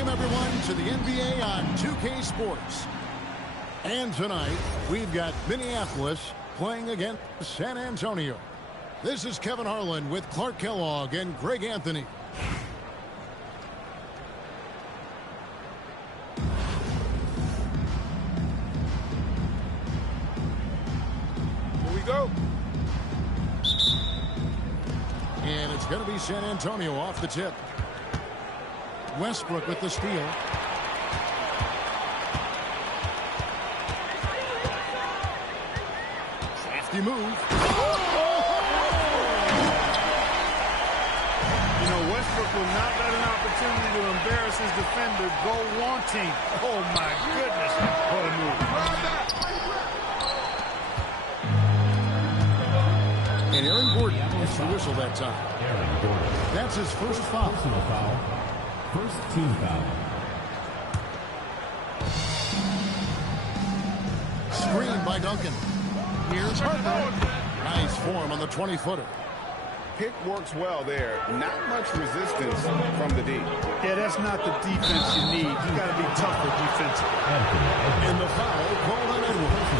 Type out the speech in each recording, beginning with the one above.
Welcome, everyone, to the NBA on 2K Sports. And tonight, we've got Minneapolis playing against San Antonio. This is Kevin Harlan with Clark Kellogg and Greg Anthony. Here we go. And it's going to be San Antonio off the tip. Westbrook with the steal. Crafty move. You know, Westbrook will not let an opportunity to embarrass his defender go wanting. Oh, my goodness. What a move. And Aaron Gordon gets the whistle that time. That's his first foul. First team foul. Screen by Duncan. Here's Harper. Nice form on the 20-footer. Pick works well there. Not much resistance from the D. Yeah, that's not the defense you need. You got to be tougher defensively. And the foul called on Edwards.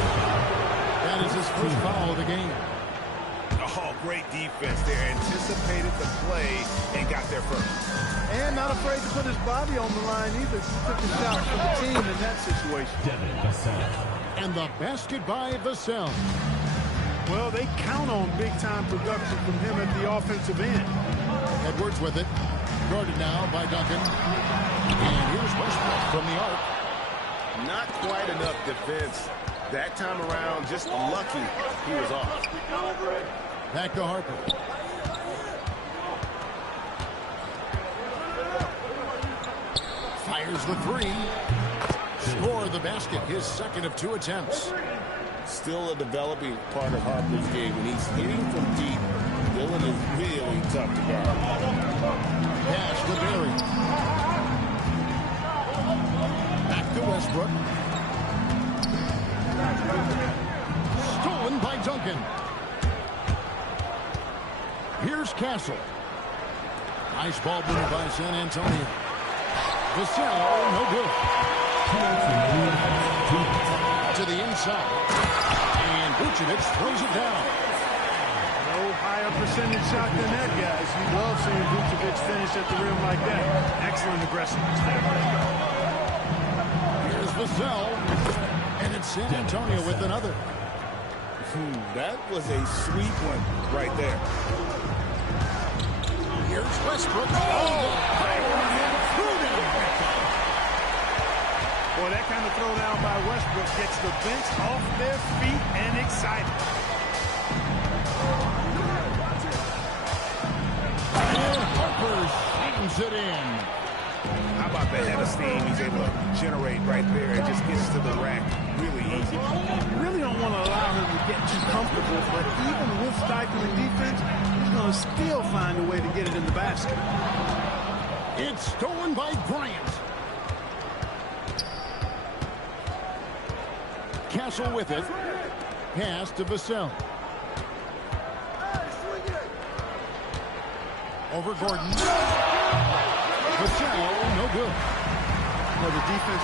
That is his first foul of the game. Oh, great defense there. Anticipated the play and got there first. And not afraid to put his body on the line either. He took a shot for the team in that situation. And the basket by Vassell. Well, they count on big-time production from him at the offensive end. Edwards with it. Guarded now by Duncan. And here's Westbrook from the arc. Not quite enough defense. That time around, just lucky he was off. Back to Harper. Fires the three. Score the basket, his second of 2 attempts. Still a developing part of Harper's game. When he's hitting from deep, Dillon is really tough to guard. Pass to Berry. Back to Westbrook. Stolen by Duncan. Here's Castle. Nice ball moved by San Antonio. Vassell, no good. To the inside. And Vucevic throws it down. No higher percentage shot than that, guys. You love seeing Vucevic finish at the rim like that. Excellent aggressiveness there. Here's Vassell. And it's San Antonio with another. That was a sweet one right there. Here's Westbrook. Boy, that kind of throwdown by Westbrook gets the bench off their feet and excited. And Harper slams it in. How about the head of steam he's able to generate right there? It just gets to the rack really easy. Really don't want to allow him to get too comfortable, but even with stifling defense, he's going to still find a way to get it in the basket. It's stolen by Bryant. Castle with it. Pass to Vassell. Over Gordon. Vassell, no good. Well, the defense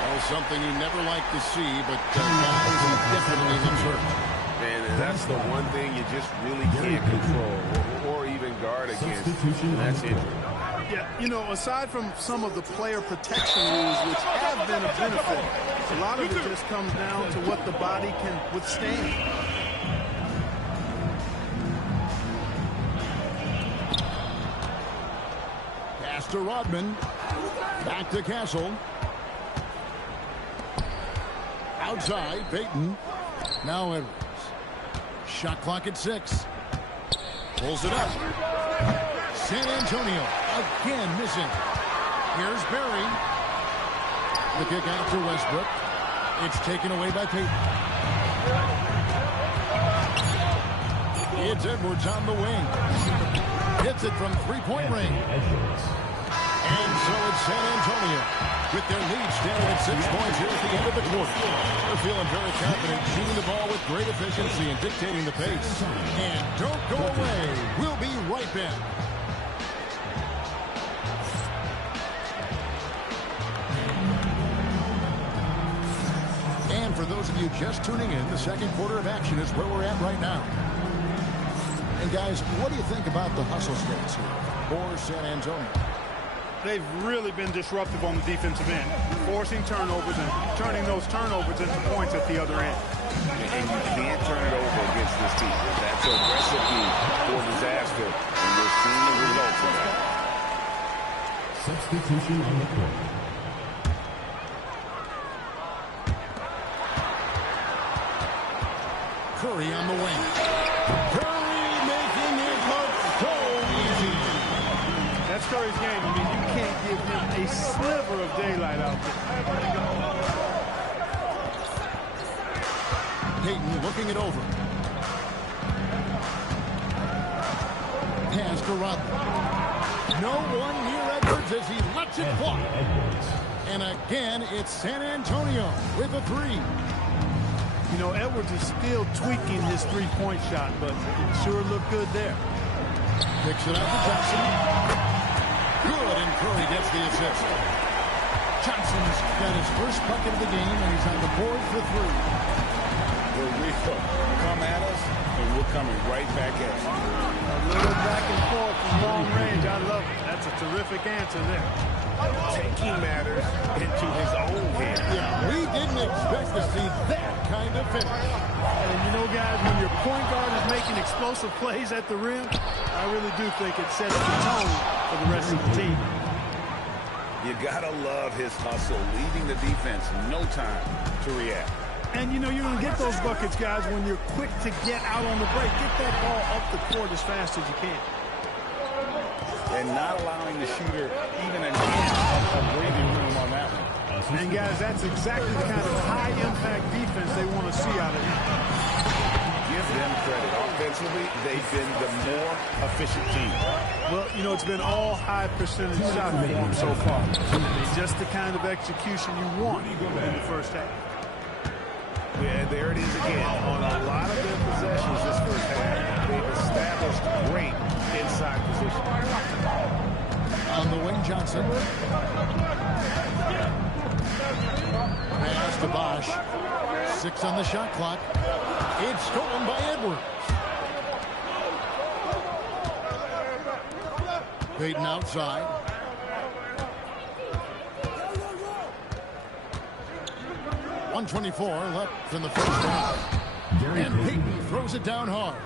Well, something you never like to see, but definitely observed. And that's the one thing you just really can't control or even guard against. And that's it. Yeah, you know, aside from some of the player protection rules, which have been a benefit, a lot of it just comes down to what the body can withstand. Pass to Rodman. Back to Castle. Outside, Payton. Now Edwards. Shot clock at 6. Pulls it up. San Antonio again missing. Here's Berry. The kick out to Westbrook. It's taken away by Payton. It's Edwards on the wing. Hits it from 3-point range. And so it's San Antonio with their lead standing at 6 points here at the end of the quarter. They're feeling very confident, shooting the ball with great efficiency and dictating the pace. And don't go away. We'll be right back. And for those of you just tuning in, the second quarter of action is where we're at right now. And guys, what do you think about the hustle stance here for San Antonio? They've really been disruptive on the defensive end, forcing turnovers and turning those turnovers into points at the other end. And you can't turn it over against this team. That's a recipe for disaster, and we're seeing the results of that. Substitution on the court. Curry on the wing. Curry making it look so easy. That's Curry's game. I mean, you can't give him a sliver of daylight out there. Payton looking it over. Pass to Rodman. No one near Edwards as he lets it fly. And again, it's San Antonio with a three. You know, Edwards is still tweaking his three-point shot, but it sure looked good there. Picks it up to Johnson. Good, and Curry gets the assist. Johnson's got his first bucket of the game, and he's on the board for three. Here we go. Come at us, and we're coming right back at you. A little back and forth from long range. I love it. That's a terrific answer there. Taking matters into his own hands. Yeah, we didn't expect to see that kind of finish. And you know, guys, when your point guard is making explosive plays at the rim, I really do think it sets the tone for the rest of the team. You gotta love his hustle, leaving the defense no time to react. And, you know, you're going to get those buckets, guys, when you're quick to get out on the break. Get that ball up the court as fast as you can. And not allowing the shooter even an inch of breathing room on that one. And, guys, that's exactly the kind of high-impact defense they want to see out of him. Give them credit. Offensively, they've been the more efficient team. Well, you know, it's been all high-percentage shot for them so far. I mean, just the kind of execution you want in the first half. Yeah, there it is again. On a lot of their possessions this first half, they've established great inside position. On the wing, Johnson. Pass to Bosch. 6 on the shot clock. It's stolen by Edwards. Payton outside. .124 left in the first half. And Payton throws it down hard.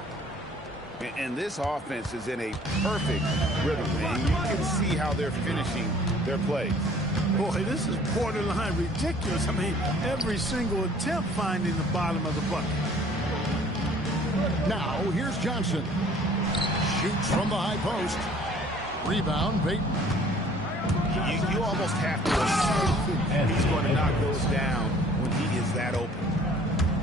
And this offense is in a perfect rhythm, and you can see how they're finishing their plays. Boy, this is borderline ridiculous. I mean, every single attempt finding the bottom of the bucket. Now, here's Johnson. Shoots from the high post. Rebound, Payton. You almost have to assume he's going to knock those down when he is that open.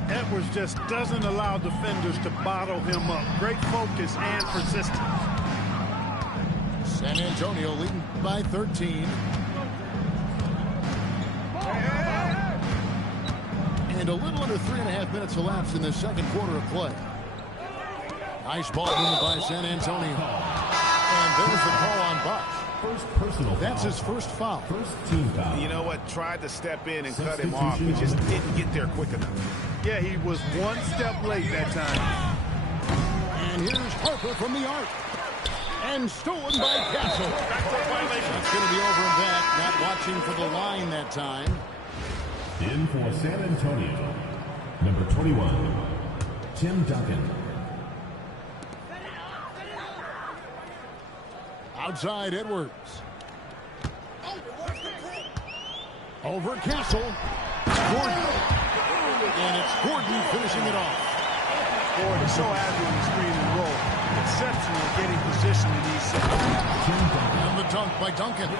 Edwards just doesn't allow defenders to bottle him up. Great focus and persistence. San Antonio leading by 13. And a little under 3.5 minutes elapsed in the second quarter of play. Nice ball movement by San Antonio. And there's the call on Bosch. First personal That's foul. his first foul. First team foul. You know what? Tried to step in and cut him off. He just didn't get there quick enough. Yeah, he was one step late that time. And here's Harper from the arc. And stolen by Castle. It's going to be over and back. Not watching for the line that time. In for San Antonio, number 21, Tim Duncan. Outside Edwards. Over Castle. Gordon. And it's Gordon finishing it off. Gordon so happy on the screen and roll. Exceptional getting position in these sets. And the dunk by Duncan.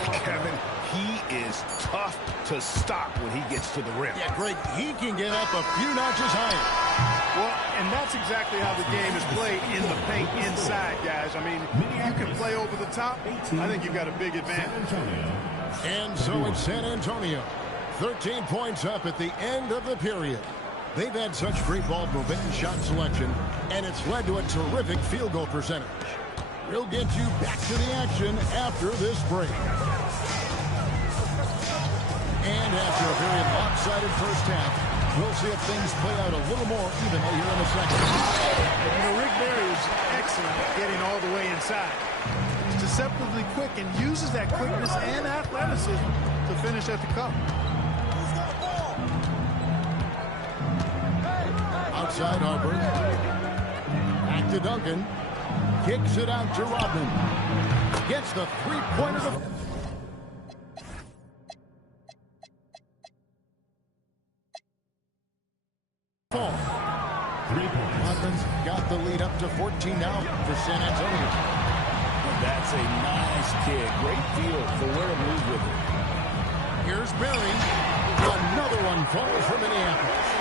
Kevin, he is tough to stop when he gets to the rim. Yeah, Greg, he can get up a few notches higher. Well, and that's exactly how the game is played in the paint inside, guys. I mean, you can play over the top. I think you've got a big advantage. And so it's San Antonio. 13 points up at the end of the period. They've had such great ball movement and shot selection, and it's led to a terrific field goal percentage. We'll get you back to the action after this break. And after a very lopsided first half, we'll see if things play out a little more evenly here in the second. You know, Rick Barry is excellent at getting all the way inside. He's deceptively quick and uses that quickness and athleticism to finish at the cup. Outside Harper. Back to Duncan. Kicks it out to Rodman. Gets the three-pointer to... Rodman's got the lead up to 14 now for San Antonio. That's a nice kick. Great feel for where to move with it. Here's Barry. Another one falls for Minneapolis.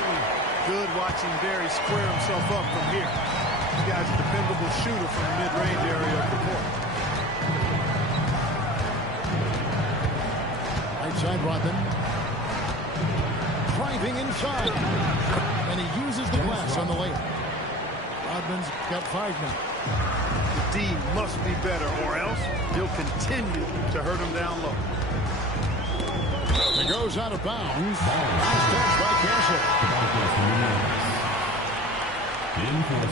Good watching Barry square himself up from here. This guy's a dependable shooter from the mid-range area of the court. Right side, Rodman. Driving inside. And he uses the glass on the layup. Rodman's got 5 now. The D must be better, or else he'll continue to hurt him down low. It goes out of bounds. Last touch by Castle.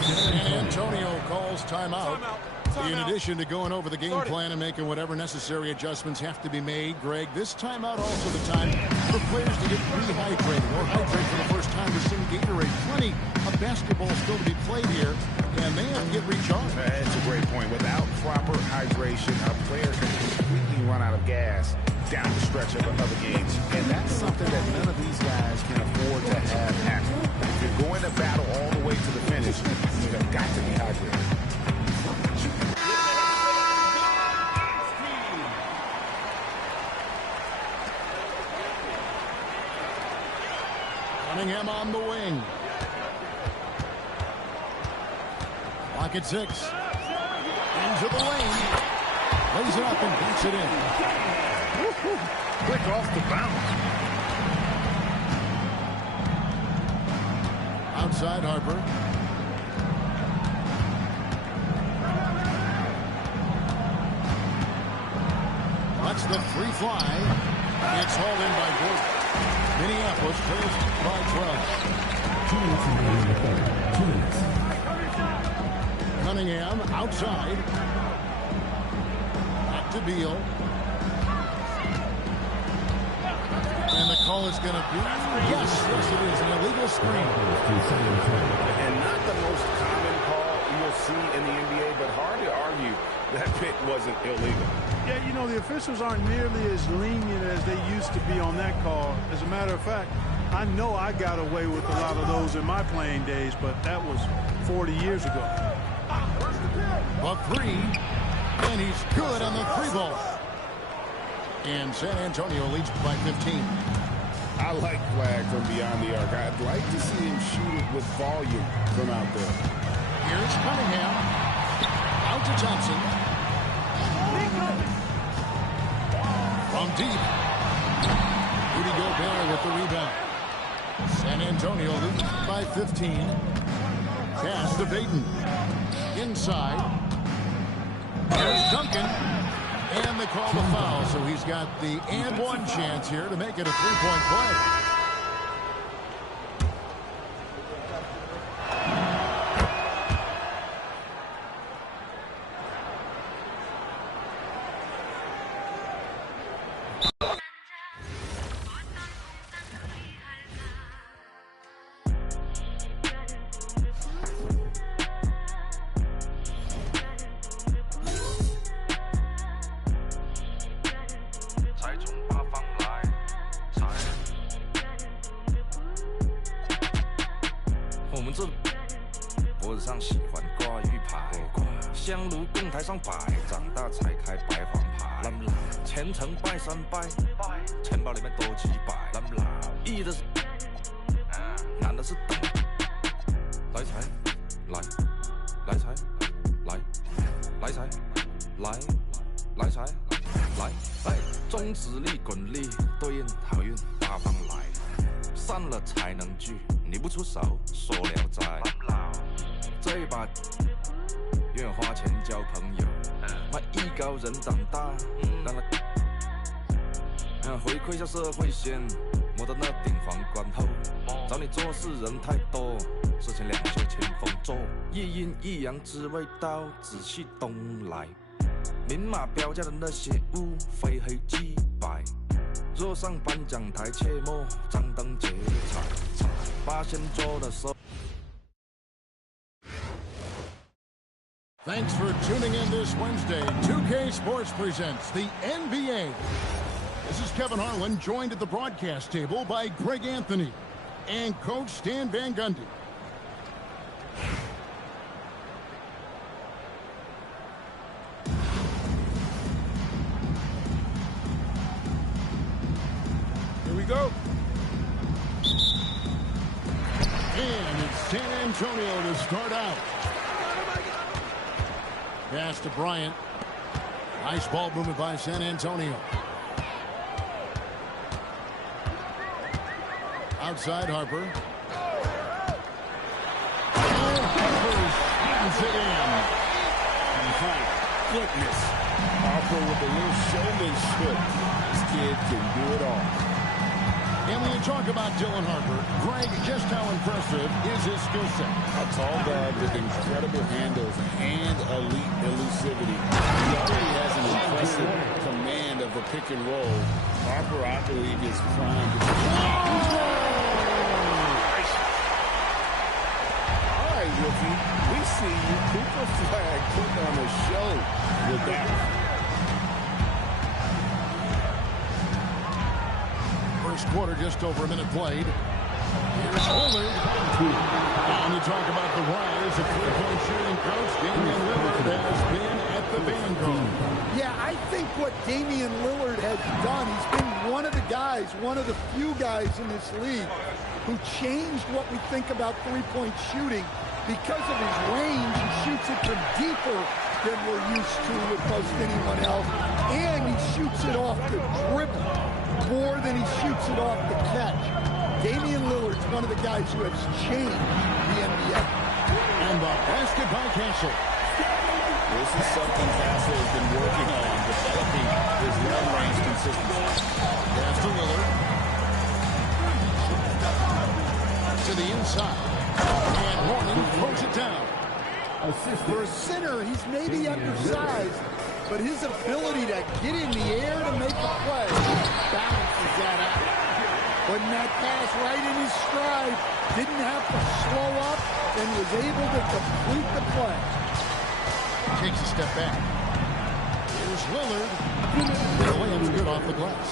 San Antonio calls timeout. In addition to going over the game plan and making whatever necessary adjustments have to be made, Greg, this timeout also the time for players to get rehydrated or hydrate for the first time with some Gatorade. Plenty of basketball still to be played here, and they have to get recharged. That's a great point. Without proper hydration, a player can completely run out of gas down the stretch of other games. And that's something that none of these guys can afford to have happen. If you're going to battle all the way to the finish, you have got to be hydrated. Cunningham on the wing. Clock at 6. Into the lane. Lays it up and beats it in. Quick off the bounce. Outside Harper. That's the free fly. It's hauled in by Gordon. Minneapolis trails by 12. 2 minutes remaining. 2 minutes. Cunningham outside. Back to Beal. And the call is going to be, yes, it is an illegal screen. And not the most common call you'll see in the NBA, but hard to argue that pick wasn't illegal. Yeah, you know, the officials aren't nearly as lenient as they used to be on that call. As a matter of fact, I know I got away with a lot of those in my playing days, but that was 40 years ago. A three, and he's good on the 3-ball. And San Antonio leads by 15. I like flag from beyond the arc. I'd like to see him shoot it with volume from out there. Here's Cunningham. Out to Thompson. From deep. Rudy Gobert with the rebound. San Antonio leads by 15. Pass to Payton. Inside. There's Duncan. And they call the foul, so he's got the and one chance here to make it a 3-point play. 牌，香炉供台上摆，长大才开白黄牌。前程拜三拜，钱包里面多几百。易的是，难的是等。来财，来财，来财，来财，来，中指力滚力对应好运八方来，散了才能聚，你不出手说了斋。这把愿花钱交朋友，卖艺高人长大，让他回馈下社会先，摸到那顶皇冠后，找你做事人太多，事情两袖清风做，一阴一阳只为道，仔细东来。明码标价的那些物，非黑即白。若上颁奖台，切莫张灯结彩。八仙桌的时候。Thanks for tuning in this Wednesday. 2K Sports presents the NBA. This is Kevin Harlan, joined at the broadcast table by Greg Anthony and Coach Stan Van Gundy. Here we go. And it's San Antonio to start out. Pass to Bryant. Nice ball movement by San Antonio. Outside Harper. And Harper slams it in. My goodness. Harper with a little showmanship. This kid can do it all. And when you talk about Dylan Harper, Greg, just how impressive is his skill set? A tall guard with incredible handles and elite elusivity. He already has an impressive command of the pick and roll. Harper, I believe, is primed. All right, rookie. We see you. Cooper Flag put on a show with that. First quarter, just over a minute played. Here's Lillard. And you talk about the rise of three-point shooting coach. Damian Lillard has been at the vanguard. Yeah, I think what Damian Lillard has done, he's been one of the guys, one of the few guys in this league who changed what we think about three-point shooting because of his range. He shoots it from deeper than we're used to with most anyone else. And he shoots it off the dribble more than he shoots it off the catch. Damian Lillard's one of the guys who has changed the NBA. And the basket by Castle. This is something Castle has been working on, developing his long-range consistency. Pass to Lillard. To the inside. And Horton throws it down. For a center, he's maybe undersized, but his ability to get in the air to make a play balances that out. Putting that pass right in his stride, didn't have to slow up, and was able to complete the play. Takes a step back. Here's Lillard. The layup's good off the glass.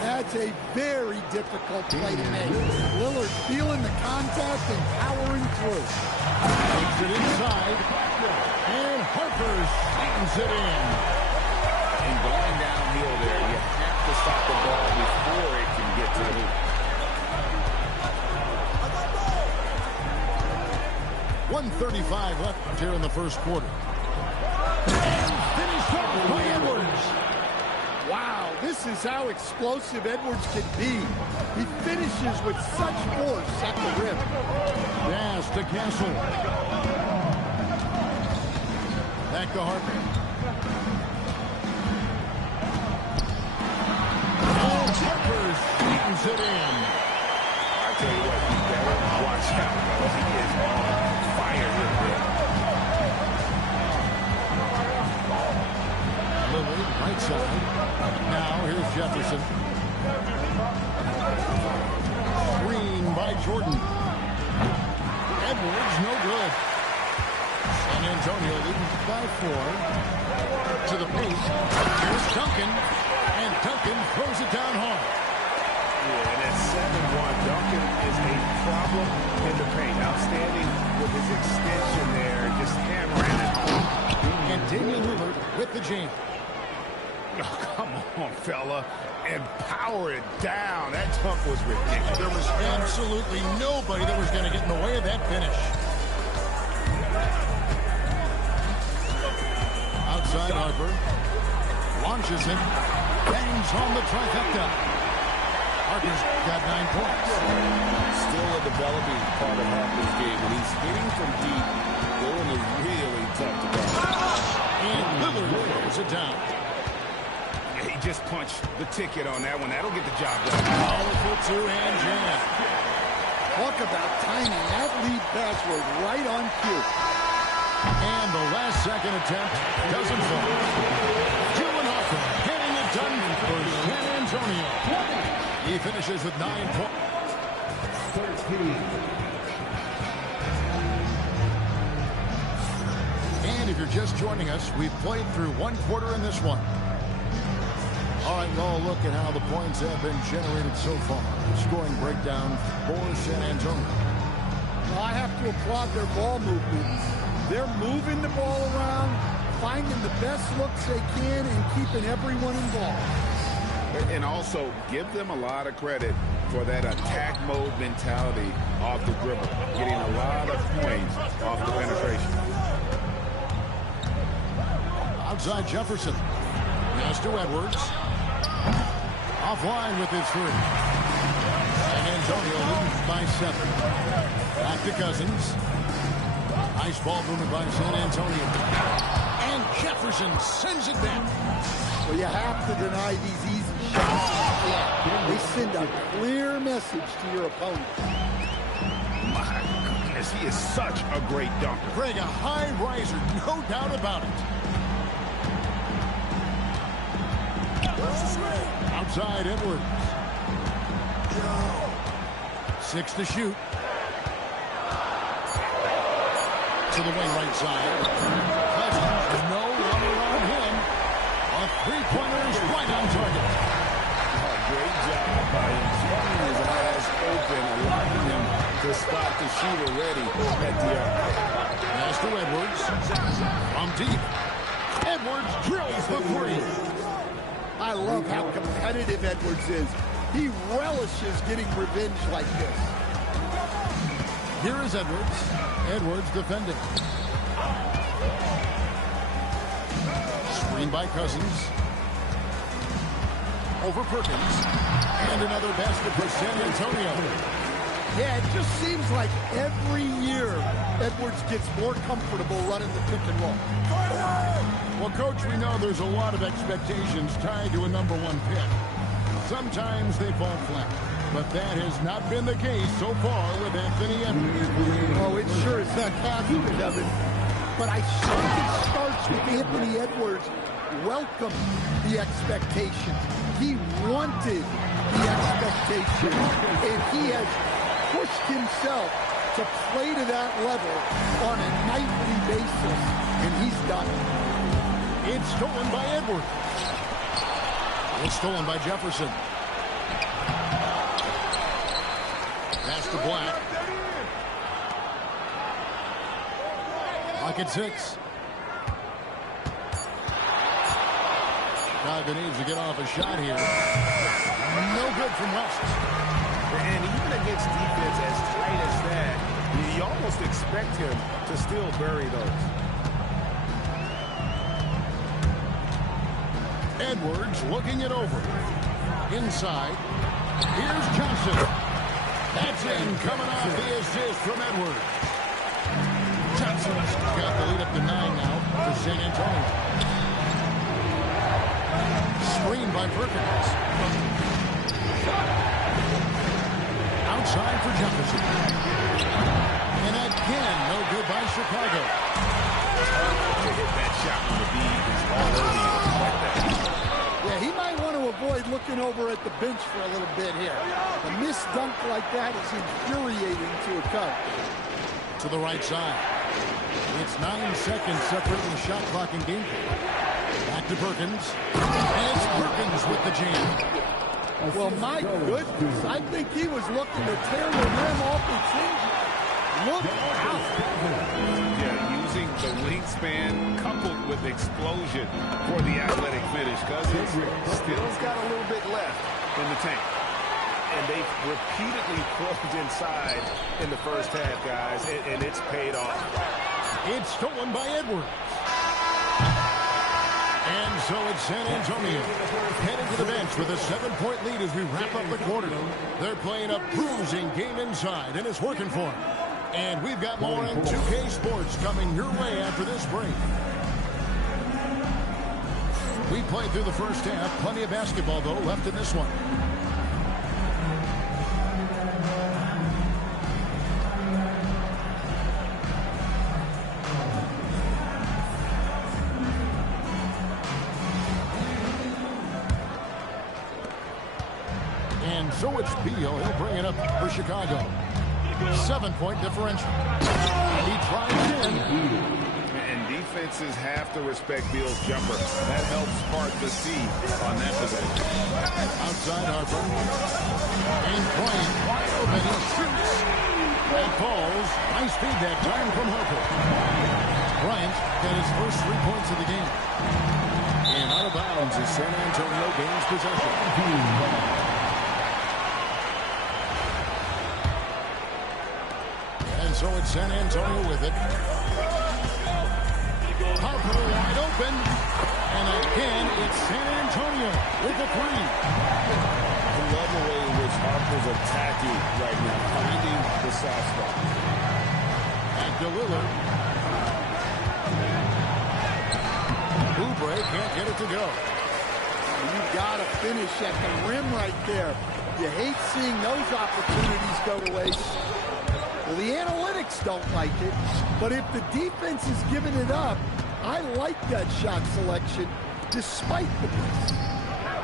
That's a very difficult play to make. Lillard feeling the contact and powering through. Takes it inside. And Harper slams it in. And going downhill there, you have to stop the ball before it can get to the hoop. 1:35 left here in the first quarter. And finished up by Edwards. Wow, this is how explosive Edwards can be. He finishes with such force at the rim. Pass to Castle. Back to Harper. And Harper slams it in. I tell you what, you better watch out because he is on fire here. Lillard, right side. Now here's Jefferson. Screen by Jordan. Edwards, no good. San Antonio leading by 4. To the paint. Here's Duncan. And Duncan throws it down hard. Yeah, and at 7-1, Duncan is a problem in the paint. Outstanding with his extension there, just hammering it home. And Damian Lillard with the jam. Oh, come on, fella. And power it down. That dunk was ridiculous. There was absolutely nobody that was going to get in the way of that finish. Outside Harper. Launches it. Bangs home the trifecta. Harper's got 9 points. Still a developing part of Harper's game. When he's hitting from deep, going is really tough to guard. And Lillard throws it down. He just punched the ticket on that one. That'll get the job done. Powerful two-hand jam. Talk about timing. That lead pass was right on cue. And the last second attempt doesn't fall. Jalen Harper getting it done for San Antonio. He finishes with 9 points. And if you're just joining us, we've played through 1 quarter in this one. All right, well, look at how the points have been generated so far. Scoring breakdown for San Antonio. Well, I have to applaud their ball movement. They're moving the ball around, finding the best looks they can, and keeping everyone involved. And also, give them a lot of credit for that attack mode mentality off the dribble. Getting a lot of points off the penetration. Outside Jefferson. Pass to Edwards. Offline with his 3. San Antonio leads by 7. Back to Cousins. Nice ball movement by San Antonio. And Jefferson sends it back. Well, you have to deny these easy shots. They send a clear message to your opponent. My goodness, he is such a great dunker. Greg, a high riser, no doubt about it. Outside Edwards. 6 to shoot. To the wing right side. Cousins, no one around him. A 3-pointer is right on target. Great job by him keeping his eyes open, allowing him to spot the shooter ready at the arc. Pass to Edwards. From deep. Edwards drills the 3. I love how competitive Edwards is. He relishes getting revenge like this. Here is Edwards. Edwards defending. Screen by Cousins. Over Perkins. And another basket for San Antonio. Yeah, it just seems like every year Edwards gets more comfortable running the pick and roll. Well, Coach, we know there's a lot of expectations tied to a #1 pick. Sometimes they fall flat, but that has not been the case so far with Anthony Edwards. Oh, it sure is not happening, Devin. But I think it starts with Anthony Edwards welcome the expectations. He wanted the expectation, and he has pushed himself to play to that level on a nightly basis, and he's done it. It's stolen by Edwards. It's stolen by Jefferson. Pass to Black. Clock at 6. Chicago needs to get off a shot here. No good from West. And even against defense as tight as that, you almost expect him to still bury those. Edwards looking it over. Inside. Here's Johnson. That's in, coming off the assist from Edwards. Johnson's got the lead up to 9 now for San Antonio. Screen by Perkins. Outside for Jefferson. And again, no good by Chicago. To hit that shot when the beat is all over you like that. Yeah, he might want to avoid looking over at the bench for a little bit here. A missed dunk like that is infuriating to a coach. To the right side. It's 9 seconds separating the shot clock and game. Back to Perkins. And it's Perkins with the jam. Well, my goodness, I think he was looking to tear the rim off the change. Look out. Yeah, using the wingspan coupled with explosion for the athletic finish. Cousins still's got a little bit left in the tank. And they've repeatedly closed inside in the first half, guys, and it's paid off. It's stolen by Edwards. And so it's San Antonio heading to the bench with a 7-point lead as we wrap up the quarter. They're playing a bruising game inside, and it's working for them. And we've got more on 2K Sports coming your way after this break. We played through the first half. Plenty of basketball, though, left in this one. And so it's Beal. He'll bring it up for Chicago. 7-point differential. He tries again. And defenses have to respect Beal's jumper. That helps spark the seed on that possession. Outside Harper. And Bryant wide open. He shoots. And falls. Nice feed that time from Harper. Bryant got his first 3 points of the game. And out of bounds as San Antonio gains possession. So it's San Antonio with it. Harper wide open. And again, it's San Antonio with the three. I love the way in which Harper's attacking right now, finding the soft spot. And to Lillard. Oubre can't get it to go. You got to finish at the rim right there. You hate seeing those opportunities go to waste. Well, the analytics don't like it, but if the defense is giving it up, I like that shot selection despite the miss.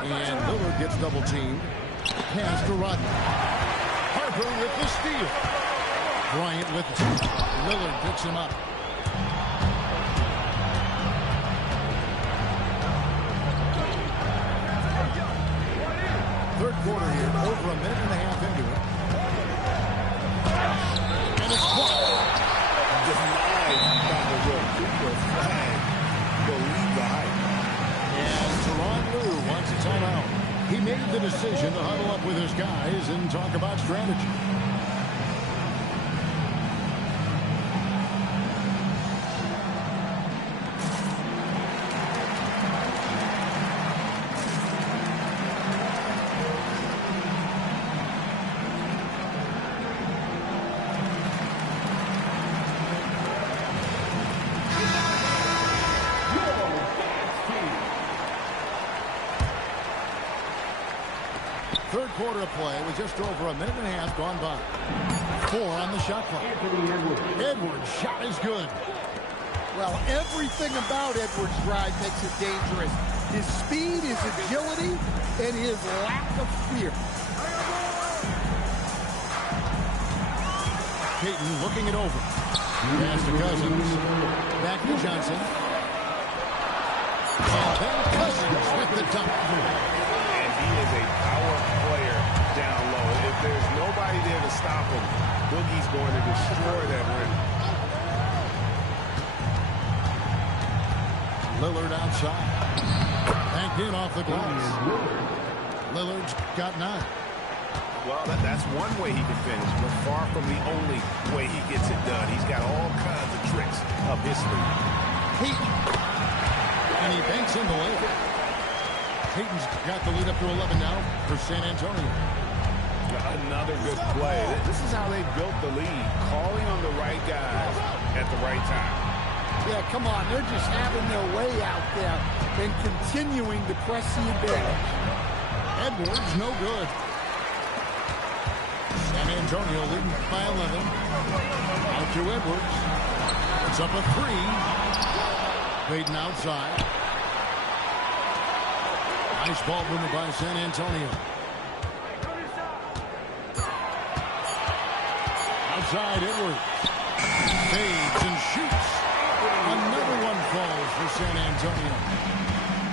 And Lillard gets double-teamed. Pass to Rodney. Harper with the steal. Bryant with it. Lillard picks him up. Third quarter here, over a minute and a half into it. And it's blocked. Denied by the rim. Cooper flag. Believe the hype. And Teron Lue wants a timeout. He made the decision to huddle up with his guys and talk about strategy. Third quarter of play with just over a minute and a half gone by. 4 on the shot clock. Edwards' shot is good. Well, everything about Edwards' drive makes it dangerous. His speed, his agility, and his lack of fear. Payton looking it over. Pass to Cousins. Back to Johnson. And then Cousins with the dunk. And he is a power player down low. If there's nobody there to stop him, Boogie's going to destroy that rim. Lillard outside. Backed in off the glass. Lillard's got 9. Well, that's one way he can finish, but far from the only way he gets it done. He's got all kinds of tricks up his sleeve. Payton. And he banks in the layup. Payton's got the lead up to 11 now for San Antonio. Another good play. This is how they built the lead, calling on the right guys at the right time. Yeah, come on. They're just having their way out there and continuing to press the advantage. Edwards, no good. San Antonio leading by 11. Out to Edwards. It's up a 3. Payton outside. Nice ball movement by San Antonio. Outside Edwards. Fades and shoots. Another one falls for San Antonio.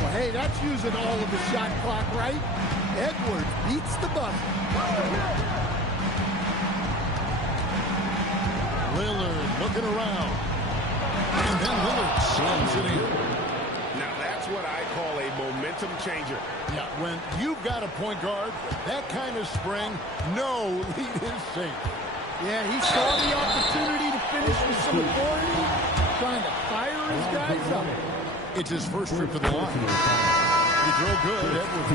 Well, hey, that's using all of the shot clock, right? Edwards beats the buzzer. Lillard looking around. And then Lillard slams it in. Now that's what I call a momentum changer. Yeah, when you've got a point guard, that kind of spring, no lead is safe. Yeah, he saw the opportunity to finish with some authority, trying to fire his guys up. It's his first trip to the line. He throw good, Edwards.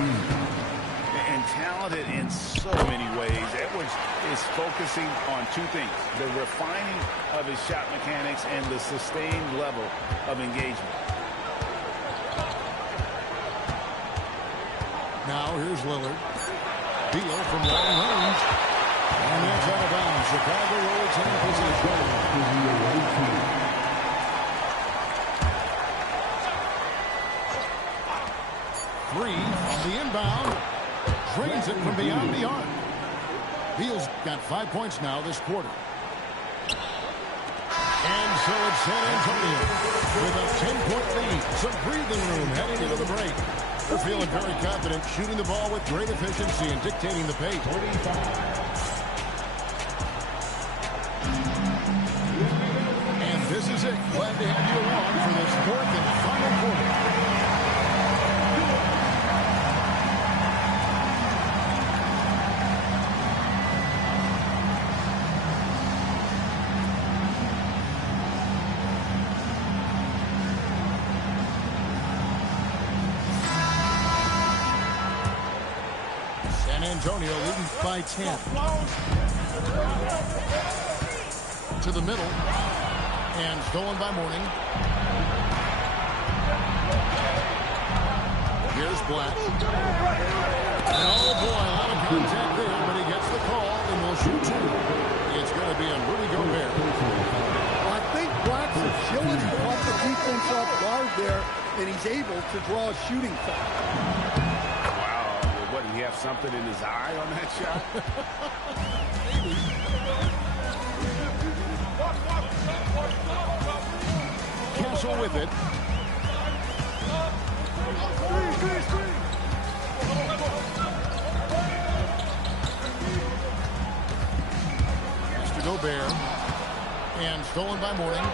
And talented in so many ways. Edwards is focusing on two things: the refining of his shot mechanics and the sustained level of engagement. Now here's Lillard. Beal from long range. And that's out of bounds. Chicago will retain possession. Three on the inbound. Drains it from beyond the arc. Beal's got 5 points now this quarter. And so it's San Antonio with a 10-point lead. Some breathing room heading into the break. They're feeling very confident, shooting the ball with great efficiency and dictating the pace. And this is it. Glad to have you along for this fourth and final quarter. San Antonio leading by 10. To the middle. And stolen by Mourning. Here's Black. And oh boy, a lot of contact there, but he gets the call and will shoot two. It's going to be on Rudy Gobert. Well, I think Black's agility caught the defense off guard there, and he's able to draw a shooting foul. What, did he have something in his eye on that shot? Castle with it. Mr. Gobert. And stolen by Mourning.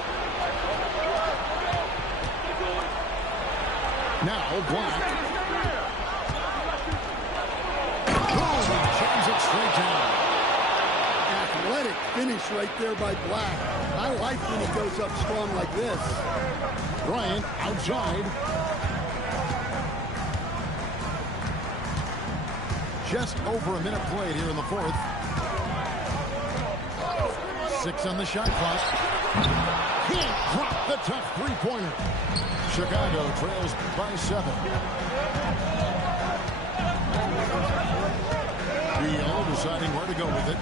Now Black. Boom! Jams it straight down. Athletic finish right there by Black. I like when he goes up strong like this. Bryant outside. Just over a minute played here in the fourth. 6 on the shot clock. Can't drop the tough three-pointer. Chicago trails by 7. Beal deciding where to go with it.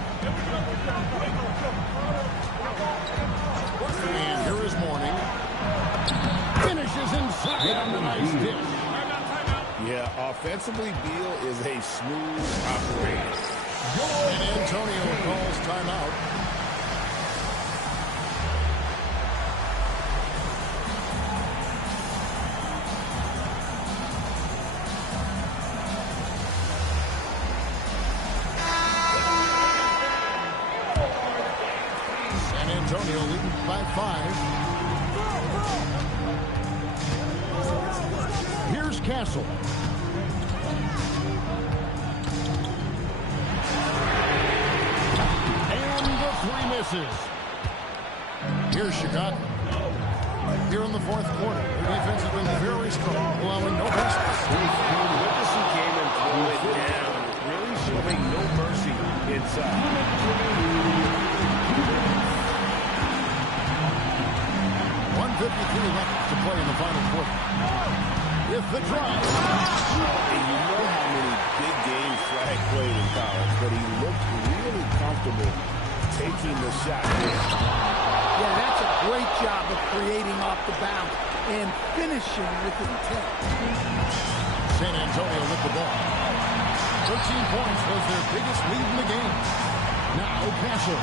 And here is Mourning. Finishes inside on the nice dish. Yeah, offensively, Beal is a smooth operator. San Antonio calls timeout. San Antonio leading by 5. Here's Castle. And the 3 misses. Here's Chicago. Here in the fourth quarter, the defense has been very strong, allowing no baskets. Wilkerson came and threw it down, really showing no mercy inside. 1:53 left to play in the final quarter. If the drive. And you know how many big games Flag played in college, but he looked really comfortable taking the shot. Yeah, that's a great job of creating off the bounce and finishing with intent. San Antonio with the ball. 13 points was their biggest lead in the game. Now Castle.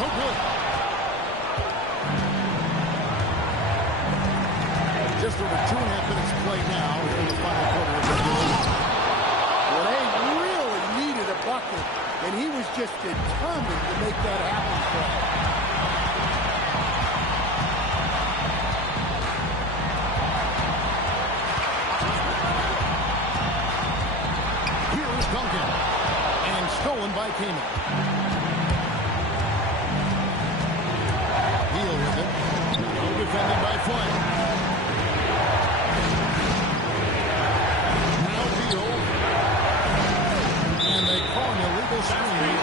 No good. Just over 2.5 minutes played now here in the final quarter of the game. bucket, and he was just determined to make that happen for him. Here's Duncan. And stolen by Kamen. Heal with it. No defending by Flynn. Now Beal. And they call an illegal screen.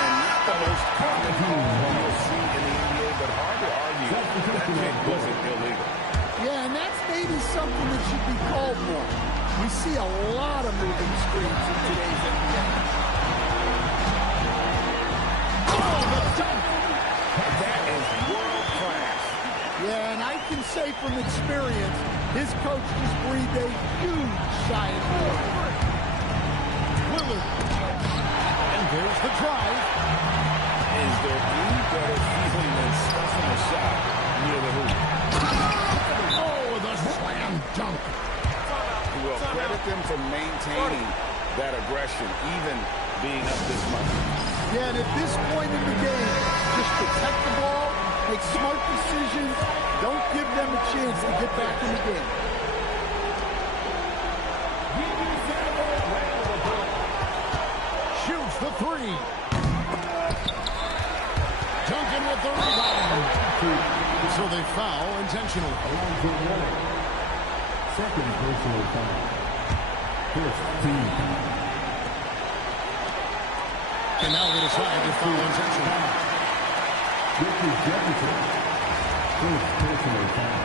And not the most common call you'll see in the NBA, but hard to argue that it wasn't illegal. Yeah, and that's maybe something that should be called more. We see a lot of moving screens in today's NBA. Oh, the dunk! That is world class. Yeah, and I can say from experience, his coach just breathed a huge sigh of relief. Lillard. And there's the drive. Is there any better feeling than stuffing a shot near the hoop? Oh, the slam dunk. Well, credit them for maintaining that aggression, even being up this much. Yeah, and at this point in the game, just protect the ball, make smart decisions, don't give them a chance to get back in the game. Shoots the three. Duncan with the rebound. So they foul intentionally. Second personal foul. First team. And now they decide to foul intentionally. Ricky Jefferson. First personal foul.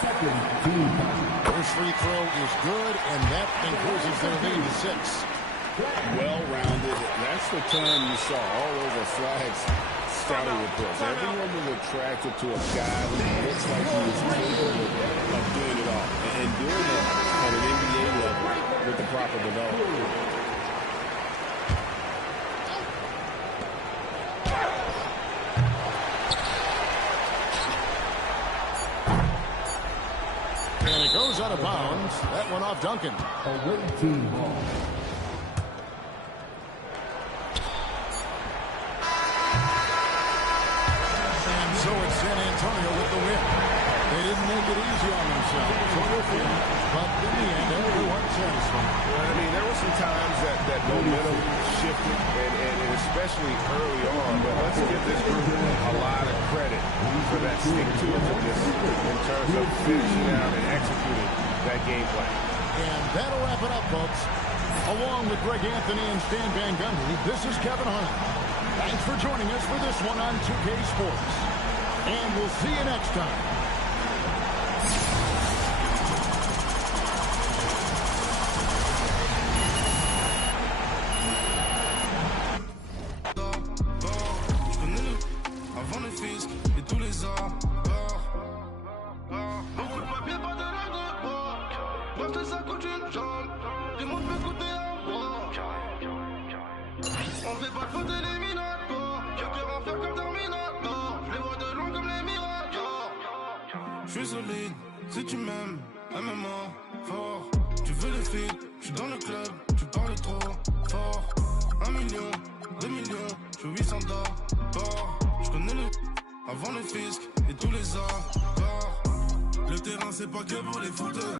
Second team foul. First free throw is good, and that increases their lead to 6. Well-rounded. That's the term you saw all over Flag's scouting reports. Everyone was attracted to a guy who looks like he was capable of doing it all. And doing it at an NBA level with the proper development. And it goes out of bounds. That went off Duncan. Away team ball. And so it's San Antonio with the win. They didn't make it easy on themselves or their team, but in the end, everyone's satisfied. Well, I mean, there were some times that momentum shifted, and especially early on, but let's give this group a lot of credit for that stick-to-itiveness in terms of finishing out and executing that game plan. And that'll wrap it up, folks. Along with Greg Anthony and Stan Van Gundy, this is Kevin Harlan. Thanks for joining us for this one on 2K Sports. And we'll see you next time. Je suis solide, si tu m'aimes, aime-moi fort. Tu veux le feed, je suis dans le club, tu parles trop fort. 1 million, 2 millions, je suis 800 d'or. Je connais le avant le fisc et tous les arts. Le terrain c'est pas que pour les footeurs.